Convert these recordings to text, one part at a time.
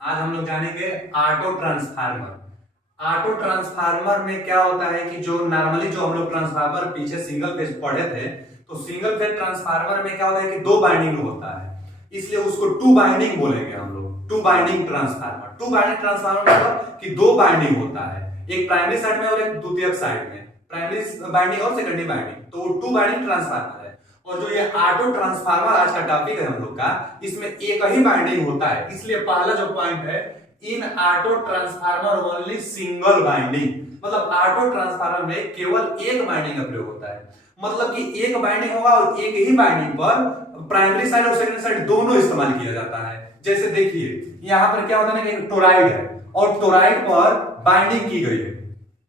आज हम लोग जानेंगे ऑटो ट्रांसफार्मर। ऑटो ट्रांसफार्मर में क्या होता है कि जो नॉर्मली जो हम लोग ट्रांसफार्मर पीछे सिंगल फेज पढ़े थे, तो सिंगल फेज ट्रांसफार्मर में क्या होता है कि दो बाइंडिंग होता है, इसलिए उसको टू बाइंडिंग बोलेंगे हम लोग। Two binding transformer, two binding transformer मतलब कि दो बाइंडिंग होता है, एक प्राइमरी साइड में और एक द्वितीयक साइड में, प्राइमरी बाइंडिंग और सेकेंडरी बाइंडिंग, तो वो टू बाइंडिंग ट्रांसफार्मर है। और जो ये ऑटो ट्रांसफार्मर आज का टॉपिक है हम लोग का, इसमें एक ही बाइंडिंग होता है, इसलिए पहला जो पॉइंट है, in auto transformer only single winding, मतलब ऑटो ट्रांसफार्मर में केवल एक बाइंडिंग का प्रयोग होता है। मतलब कि एक बाइंडिंग होगा और एक ही बाइंडिंग पर प्राइमरी साइड और सेकेंडरी साइड दोनों इस्तेमाल किया जाता है। जैसे देखिए यहां पर क्या होता है ना कि एक टोराइड है और टोराइड पर बाइंडिंग की गई है,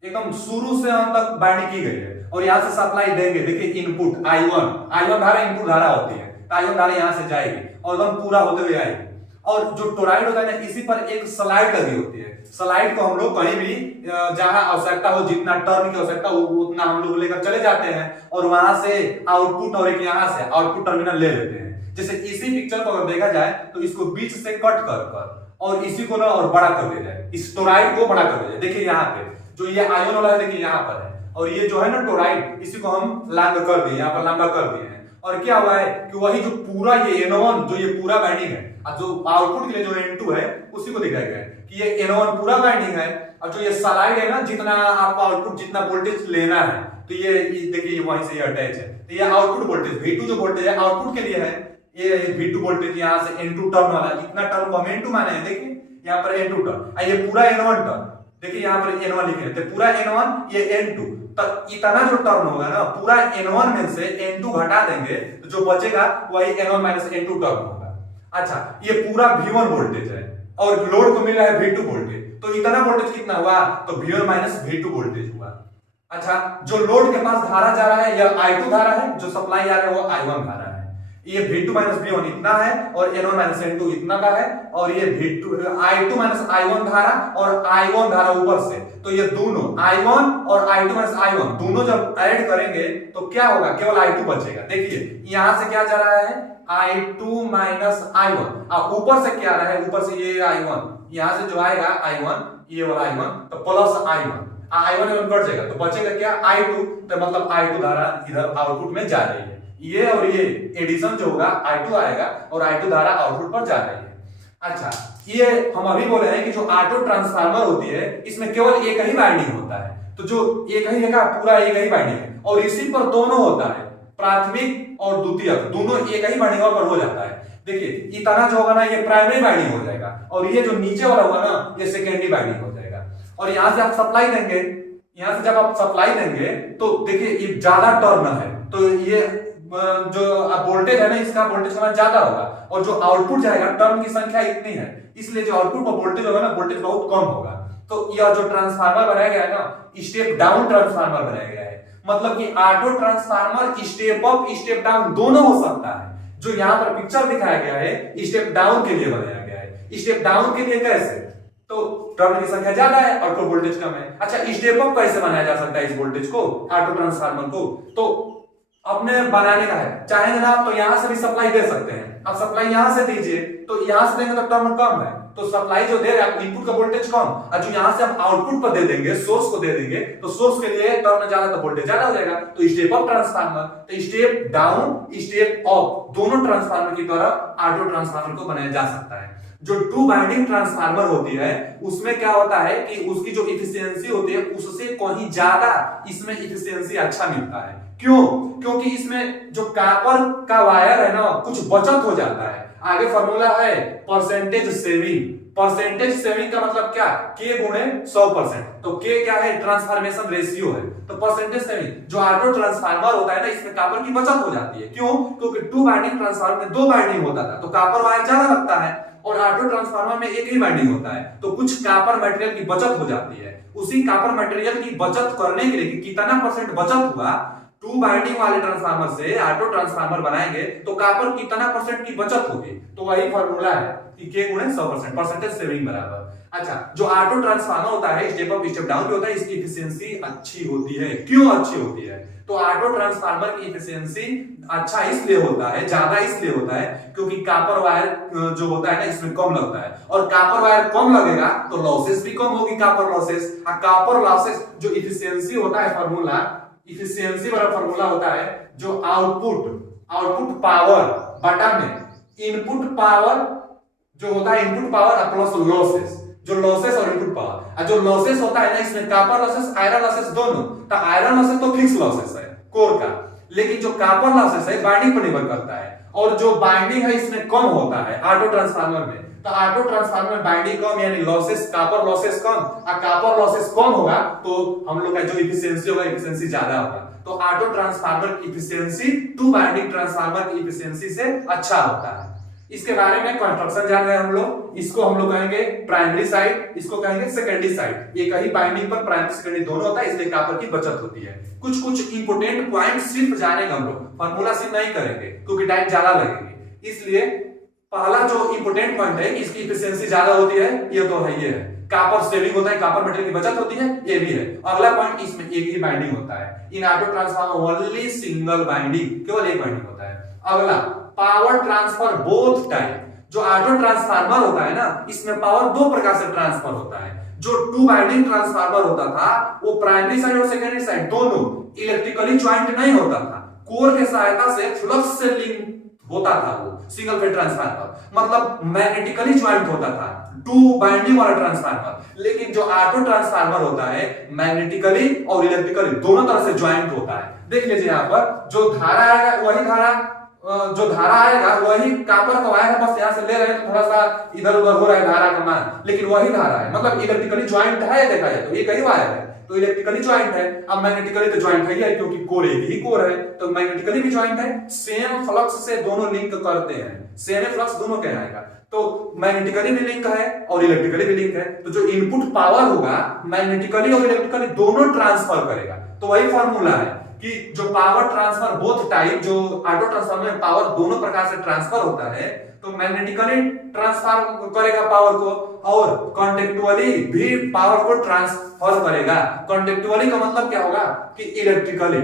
एकदम शुरू से अंत तक बाइंडिंग की गई है, और यहां से सप्लाई देंगे। देखिए इनपुट I1 धारा इनपुट धारा होती है, तो I1 धारा यहां से जाएगी और एकदम पूरा होते हुए आएगी। और जो टोराइड होता है ना, इसी पर एक स्लाइड लगी होती है। स्लाइड को हम लोग कहीं भी जहां आवश्यकता हो, जितना टर्न की आवश्यकता हो उतना हम लोग लेकर चले जाते हैं और वहां से आउटपुट और एक यहां से आउटपुट टर्मिनल ले लेते हैं। जैसे इसी पिक्चर को अगर देखा जाए तो इसको बीच से कट कर और इसी को ना और बड़ा कर दिया जाए, इस टोराइड को बड़ा कर दिया जाए। देखिए यहाँ पे जो ये आयन वाला है, देखिए यहाँ पर है, और ये जो है ना टोराइड, इसी को हम लंबा कर दिए, यहाँ पर लंबा कर दिए हैं। और क्या हुआ है कि वही जो पूरा ये N1 जो ये पूरा बाइंडिंग है, और जो आउटपुट के लिए जो N2 है उसी को दिखाया गया है कि ये N1 पूरा बाइंडिंग है, और जो ये स्लाइड है ना, जितना आपको आउटपुट जितना वोल्टेज लेना है, तो ये देखिए वहीं से ये अटैच है, तो ये आउटपुट वोल्टेज V2 जो वोल्टेज है आउटपुट के लिए है, ये V2 वोल्टेज यहाँ से N2 टर्न वाला, इतना टर्न को हम N2 माने हैं। देखिए यहाँ पर N2 टर्न, ये पूरा N1 टर्न, देखिए यहाँ पर N1 लिखे हैं, तो पूरा N1 ये N2, तो इतना जो टर्न होगा ना, पूरा N1 में से N2 घटा देंगे तो जो बचेगा वही N1 माइनस N2 टर्न होगा। अच्छा, ये पूरा V1 वोल्टेज है और लोड को मिल रहा है V2 वोल्टेज, तो इतना वोल्टेज कितना हुआ, तो V1 माइनस V2 वोल्टेज हुआ। अच्छा, जो लोड के पास धारा जा रहा है यह I2 धारा है, जो सप्लाई आ रहा है वो I1 धारा है। ये V2 माइनस V1 इतना है और N1 माइनस N2 इतना का है, और ये V2 I2 माइनस I1 धारा और I1 धारा ऊपर से, तो ये दोनों I1 और I2 माइनस I1 दोनों जब ऐड करेंगे तो क्या होगा, केवल I2 बचेगा। देखिए यहां से क्या जा रहा है, I2 माइनस I1, और ऊपर से क्या आ रहा है, ऊपर से ये I1, यहां से जो आएगा I1, ये वाला I1, तो प्लस I1 कट जाएगा, तो बचेगा क्या, I2, तो मतलब I2 धारा इधर आउटपुट में जा रही है, ये और ये एडिशन जो होगा I2 आएगा और I2 धारा आउटपुट पर जा रही है। अच्छा, ये हम अभी बोले हैं कि जो ऑटो ट्रांसफार्मर होती है इसमें केवल एक ही बाइंडिंग होता है, तो जो एक ही है का पूरा एक ही बाइंडिंग है, और इसी पर दोनों होता है, प्राथमिक और द्वितीयक दोनों एक ही बाइंडिंग पर हो जाता है। देखिए इतना जो होगा ना ये प्राइमरी बाइंडिंग हो जाएगा, और ये जो नीचे वाला होगा ना ये सेकेंडरी बाइंडिंग हो जाएगा। और यहां से आप सप्लाई देंगे, यहां से जब आप सप्लाई देंगे तो देखिए ये ज्यादा टर्न है, तो ये जो वोल्टेज है ना, इसका वोल्टेज थोड़ा ज्यादा होगा, और जो आउटपुट जाएगा टर्न की संख्या इतनी है, इसलिए जो आउटपुट पर वोल्टेज होगा ना, वोल्टेज बहुत कम होगा। तो यह जो ट्रांसफार्मर बनाया गया है ना, स्टेप डाउन ट्रांसफार्मर बनाया गया है, मतलब कि auto transformer step up step down दोनों हो सकता है। जो यहाँ पर पिक्चर दिखाया गया है स्टेप डाउन के लिए बनाया गया है। स्टेप डाउन के लिए कैसे, तो टर्न की संख्या ज्यादा है, आउटपुट वोल्टेज कम है। अच्छा, स्टेप अप कैसे बनाया जा सकता है इस वोल्टेज को, ऑटो ट्रांसफार्मर को, तो अपने बनाने का है, चाहेंगे ना आप तो यहां से भी सप्लाई दे सकते हैं, आप सप्लाई यहां से दीजिए, तो यहां से देंगे तो टर्न कम है, तो सप्लाई जो दे रहे हैं इनपुट का वोल्टेज कम, और जो यहां से हम आउटपुट पर दे देंगे, सोर्स को दे देंगे, तो सोर्स के लिए टर्न ज्यादा तो वोल्टेज ज्यादा हो जाएगा। तो स्टेप अप ट्रांसफार्मर, तो स्टेप डाउन स्टेप अप दोनों ट्रांसफार्मर की द्वारा ऑटो ट्रांसफार्मर को बनाया जा सकता है। जो टू बाइंडिंग ट्रांसफार्मर होती है उसमें क्या होता है कि उसकी जो इफिशियंसी होती है उससे कहीं ज्यादा इसमें इफिशियंसी अच्छा मिलता है। क्यों, क्योंकि इसमें जो कॉपर का वायर है ना कुछ बचत हो जाता है। आगे फॉर्मूला है परसेंटेज सेविंग। परसेंटेज सेविंग का मतलब क्या, K गुणे 100%, तो K क्या है, ट्रांसफॉर्मेशन रेशियो है, तो परसेंटेज सेविंग जो ऑटो ट्रांसफार्मर होता है ना इसमें कॉपर की बचत हो जाती है। क्यों, क्योंकि टू बाइंडिंग ट्रांसफार्मर में दो बाइंडिंग होता था तो कॉपर वायर ज्यादा लगता है, और ऑटो ट्रांसफार्मर में एक ही बाइंडिंग होता है तो कुछ कॉपर मटेरियल की बचत हो जाती है। उसी कॉपर मटेरियल की बचत करने के लिए कि कितना परसेंट बचत हुआ, टू बाइंडिंग वाले ट्रांसफार्मर से ऑटो ट्रांसफार्मर बनाएंगे तो कॉपर कितना परसेंट की बचत होगी, तो वही फॉर्मूला है कि K गुणे 100%, परसेंटेज सेविंग बराबर। अच्छा, जो ऑटो ट्रांसफार्मर होता है स्टेप अप स्टेप डाउन भी होता है, इसकी एफिशिएंसी अच्छी होती है। क्यों अच्छी होती है? तो ऑटो ट्रांसफार्मर की एफिशिएंसी अच्छा इसलिए होता है, ज्यादा इसलिए होता है क्योंकि कॉपर वायर जो होता है ना इसमें कम लगता है, और कॉपर वायर कम लगेगा तो लॉसेस भी कम होगी, कॉपर लॉसेस। और कॉपर लॉसेस जो एफिशिएंसी होता है फॉर्मूला, इफिशियंसी वाला फॉर्मूला होता है जो आउटपुट पावर बटा में इनपुट पावर जो होता है, इनपुट पावर प्लस लॉसेस, जो लॉसेस और इनपुट पावर। जो लॉसेस होता है ना इसमें कॉपर लॉसेस आयरन लॉसेस दोनों, तो आयरन लॉसेस तो फिक्स लॉसेस है कोर का, लेकिन जो कॉपर लॉसेस है बाइंडिंग पर निर्भर करता है, और जो बाइंडिंग है इसमें कम होता है ऑटो ट्रांसफार्मर में। तो ऑटो ट्रांसफार्मर में बाइंडिंग कम यानी लॉसेस, कॉपर लॉसेस कम, और कॉपर लॉसेस कम होगा तो हम लोग का जो एफिशिएंसी होगा एफिशिएंसी ज्यादा होगा। तो ऑटो ट्रांसफार्मर की एफिशिएंसी टू बाइंडिंग ट्रांसफार्मर की एफिशिएंसी से अच्छा होता है। इसके बारे में कंस्ट्रक्शन जान रहे हैं हम लोग, इसको हम लोग कहेंगे प्राइमरी साइड, इसको कहेंगे सेकेंडरी साइड। एक ही बाइंडिंग पर प्राइमरी सेकेंडरी दोनों होता है, इसलिए कॉपर की बचत होती है। कुछ इंपोर्टेंट पॉइंट सिर्फ जानेंगे हम लोग, फॉर्मूला सिर्फ नहीं करेंगे क्योंकि टाइम ज्यादा लगेगी। इसलिए पहला जो इंपोर्टेंट पॉइंट है कि इसकी एफिशिएंसी ज्यादा होती है, ये तो है, ये है कॉपर सेविंग होता है, कॉपर मेटेरियल की बचत होती है, ये भी है। अगला पॉइंट, इसमें एक ही बाइंडिंग होता है। In auto transformer only single winding, केवल एक बाइंडिंग होता है। अगला पावर ट्रांसफर बोथ टाइप। जो ऑटो ट्रांसफार्मर होता है ना इसमें पावर दो प्रकार से ट्रांसफर होता है। जो टू बाइंडिंग ट्रांसफार्मर होता था वो प्राइमरी साइड और सेकेंडरी साइड दोनों इलेक्ट्रिकली ज्वाइंट नहीं होता था, कोर के सहायता से फ्लक्स से लिंक होता था वो सिंगल फेज ट्रांसफार्मर, मतलब मैग्नेटिकली ज्वाइंट होता था टू बाइंडिंग वाला ट्रांसफार्मर। लेकिन जो ऑटो ट्रांसफार्मर होता है मैग्नेटिकली और इलेक्ट्रिकली दोनों तरह से ज्वाइंट होता है। देख लीजिए यहाँ पर जो धारा आएगा वही धारा, जो धारा आएगा वही कॉपर का वायर है, बस यहाँ से ले रहे हैं तो थोड़ा सा इधर उधर हो रहा है धारा का मान, लेकिन वही धारा है, मतलब इलेक्ट्रिकली ज्वाइंट है। देखा जाए तो ये कई वायर है तो इलेक्ट्रिकली ज्वाइंट है। अब मैग्नेटिकली तो ज्वाइंट है ही क्योंकि कोर एक ही कोर है, तो मैग्नेटिकली भी ज्वाइंट है। सेम फ्लक्स से दोनों लिंक करते हैं, सेम फ्लक्स दोनों के आएगा, तो मैग्नेटिकली भी लिंक है और इलेक्ट्रिकली भी लिंक है। तो जो इनपुट पावर होगा मैग्नेटिकली और इलेक्ट्रिकली दोनों ट्रांसफर करेगा। तो वही फॉर्मूला है कि जो पावर ट्रांसफर बोथ टाइप, जो ऑटो ट्रांसफार्मर में पावर दोनों प्रकार से ट्रांसफर होता है, तो मैग्नेटिकली ट्रांसफर करेगा पावर को और कॉन्टेक्चुअली भी पावर को ट्रांसफर करेगा। कॉन्टेक्चुअली का मतलब क्या होगा कि इलेक्ट्रिकली,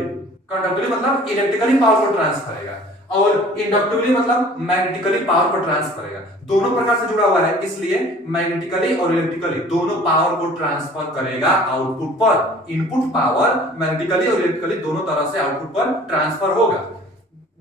कॉन्टेक्चुअली मतलब इलेक्ट्रिकली पावर को ट्रांसफर करेगा, और इंडक्टिवली मतलब मैग्नेटिकली पावर को ट्रांसफर करेगा। दोनों प्रकार से जुड़ा हुआ है, इसलिए मैग्नेटिकली और इलेक्ट्रिकली दोनों पावर को ट्रांसफर करेगा आउटपुट पर। इनपुट पावर मैग्नेटिकली और इलेक्ट्रिकली दोनों तरह से आउटपुट पर ट्रांसफर होगा।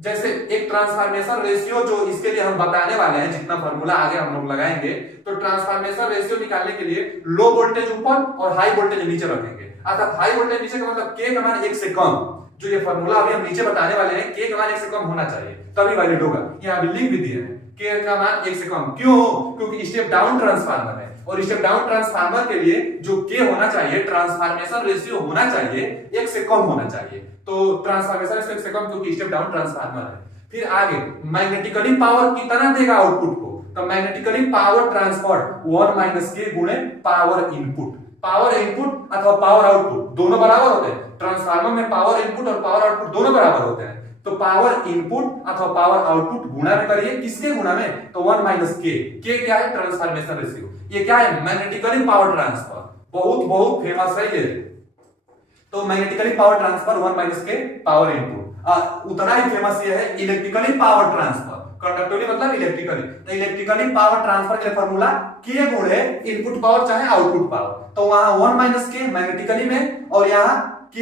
जैसे एक ट्रांसफॉर्मेशन रेशियो जो इसके लिए हम बताने वाले हैं, जितना फॉर्मूला आगे हम लोग लगाएंगे, तो ट्रांसफॉर्मेशन रेशियो निकालने के लिए लो वोल्टेज ऊपर और हाई वोल्टेज नीचे रखेंगे। अर्थात हाई वोल्टेज नीचे का मतलब K का मान 1 से कम, जो ये फॉर्मूला अभी हम नीचे बताने वाले हैं, K का मान 1 से कम होना चाहिए तभी वैलिड होगा। यहाँ भी लिख भी दिए हैं K का मान 1 से कम। क्यों? क्योंकि स्टेप डाउन ट्रांसफार्मर है, और स्टेप डाउन ट्रांसफार्मर के लिए जो K होना चाहिए, ट्रांसफॉर्मेशन रेशियो होना चाहिए 1 से कम होना चाहिए। तो ट्रांसफॉर्मेशन रेशियो 1 से कम क्योंकि स्टेप डाउन ट्रांसफार्मर है। फिर आगे मैग्नेटिकली पावर कितना देगा आउटपुट को, तो मैग्नेटिकली पावर ट्रांसफर 1 - K गुणे पावर इनपुट। पावर इनपुट अथवा पावर आउटपुट दोनों बराबर होते हैं। ट्रांसफार्मर में पावर इनपुट और पावर आउटपुट दोनों बराबर होते हैं, तो पावर इनपुट अथवा पावर आउटपुट गुणा में करिए, किसके गुणा में, तो 1 - K। K क्या है? Transformation ratio. ये क्या है? मैग्नेटिकली पावर ट्रांसफर, बहुत बहुत फेमस है ये। तो magnetically power transfer 1 - K power input. उतना ही फेमस ये है इलेक्ट्रिकली पावर ट्रांसफर, कंडक्टिवली मतलब इलेक्ट्रिकली। तो इलेक्ट्रिकली पावर ट्रांसफर के फॉर्मूला K गुणे इनपुट पावर चाहे आउटपुट पावर, तो वहां 1 - K मैग्नेटिकली में, और यहाँ K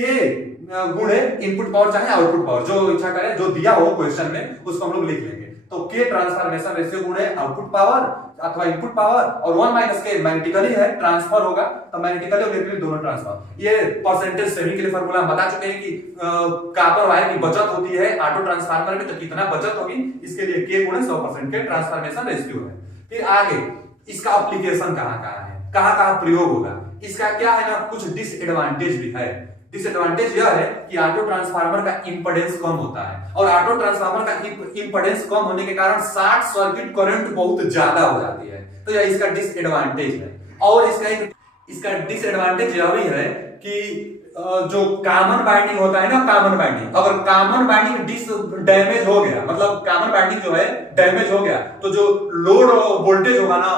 गुणे इनपुट पावर चाहे आउटपुट पावर, जो इच्छा करें, जो दिया हो क्वेश्चन में उसको हम लोग लिख लेंगे। तो K ट्रांसफॉर्मेशन रेशियो गुणे आउटपुट पावर अथवा इनपुट पावर, और 1 - K मैग्नेटिकली है, ट्रांसफर होगा, तो मैग्नेटिकली और इलेक्ट्रिकली दोनों ट्रांसफर। ये परसेंटेज सेविंग के लिए फॉर्मूला हम बता चुके हैं कि कॉपर वायर की बचत होती है ऑटो ट्रांसफार्मर में, तो कितना बचत होगी, इसके लिए K गुणे 100% के ट्रांसफॉर्मेशन रेशियो है। फिर आगे इसका एप्लीकेशन कहाँ-कहाँ है, कहाँ-कहाँ प्रयोग होगा, इसका क्या है ना, कुछ डिसएडवांटेज भी है। डिसएडवांटेज यह है कि ऑटो ट्रांसफार्मर का इंपेडेंस कम होता है, और ऑटो ट्रांसफार्मर का इंपेडेंस कम होने के कारण शॉर्ट सर्किट करंट बहुत ज्यादा हो जाती है, तो यह इसका डिसएडवांटेज है। और इसका एक इसका डिसएडवांटेज यह भी है कि जो कॉमन बाइंडिंग होता है ना, कॉमन बाइंडिंग, अगर कॉमन बाइंडिंग डिस डैमेज हो गया, मतलब कॉमन बाइंडिंग जो है डैमेज हो गया, तो जो लोड वोल्टेज होगा ना,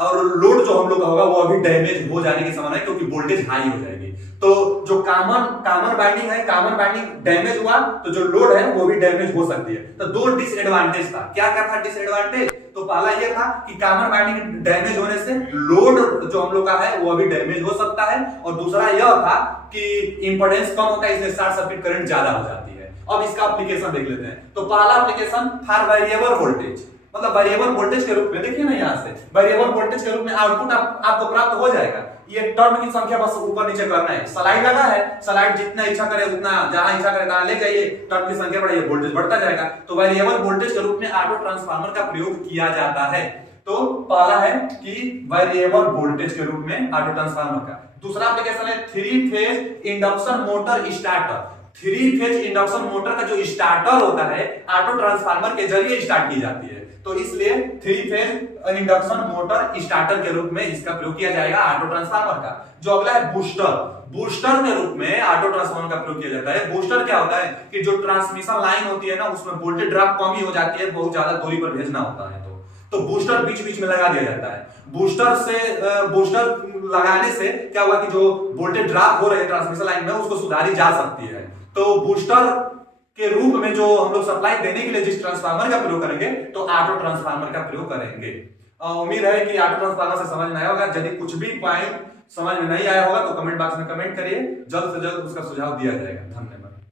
और लोड जो हम लोग का होगा वो अभी डैमेज हो जाने की संभावना है, क्योंकि वोल्टेज हाई हो जाएगी। तो जो कॉमन बाइंडिंग है, कॉमन बाइंडिंग डैमेज हुआ तो जो लोड है वो भी डैमेज हो सकती है। तो दो डिसएडवांटेज था। क्या क्या था डिसएडवांटेज? तो पहला ये था कि कॉमन बाइंडिंग डैमेज होने से लोड जो हम लोग का है वो अभी डैमेज हो सकता है, और दूसरा यह था कि इंपेडेंस कम होता है, इसलिए शॉर्ट सर्किट करंट ज्यादा हो जाती है। अब इसका एप्लीकेशन देख लेते हैं। तो पहला एप्लीकेशन फॉर वेरिएबल वोल्टेज, मतलब वेरिएबल वोल्टेज के रूप में, देखिए ना यहाँ से वेरिएबल वोल्टेज के रूप में आउटपुट आपको प्राप्त हो जाएगा। ये टर्म की संख्या बस ऊपर नीचे करना है। स्लाइड लगा है, स्लाइड जितना इच्छा करे उतना, जहां इच्छा करे तहां ले जाइए, टर्म की संख्या बढ़ाइए, वोल्टेज बढ़ता जाएगा। तो वेरिएबल वोल्टेज के रूप में ऑटो ट्रांसफार्मर का प्रयोग किया जाता है। तो पहला है कि वेरिएबल वोल्टेज के रूप में ऑटो ट्रांसफार्मर का। दूसरा एप्लीकेशन है three phase induction motor starter. Three phase induction motor का जो स्टार्टर होता है ऑटो ट्रांसफार्मर के जरिए स्टार्ट की जाती है, तो इसलिए three phase induction motor starter के रूप में इसका प्रयोग किया जाएगा ऑटो ट्रांसफार्मर का। जो अगला है बूस्टर, बूस्टर के रूप में ऑटो ट्रांसफार्मर का प्रयोग किया जाता है। बूस्टर क्या होता है कि जो ट्रांसमिशन लाइन होती है ना, उसमें वोल्टेज ड्रॉप कमी हो जाती है, बहुत ज्यादा दूरी पर भेजना होता है, तो बूस्टर बीच बीच में लगा दिया जाता है। बूस्टर लगाने से क्या हुआ कि जो वोल्टेज ड्रॉप हो रहे हैं ट्रांसमिशन लाइन में, उसको सुधारी जा सकती है। तो बूस्टर के रूप में जो हम लोग सप्लाई देने के लिए जिस ट्रांसफार्मर का प्रयोग करेंगे, तो ऑटो ट्रांसफार्मर का प्रयोग करेंगे। उम्मीद है कि ऑटो ट्रांसफार्मर से समझ में आया होगा। यदि कुछ भी पॉइंट समझ में नहीं आया होगा तो कमेंट बॉक्स में कमेंट करिए, जल्द से जल्द उसका सुझाव दिया जाएगा। धन्यवाद।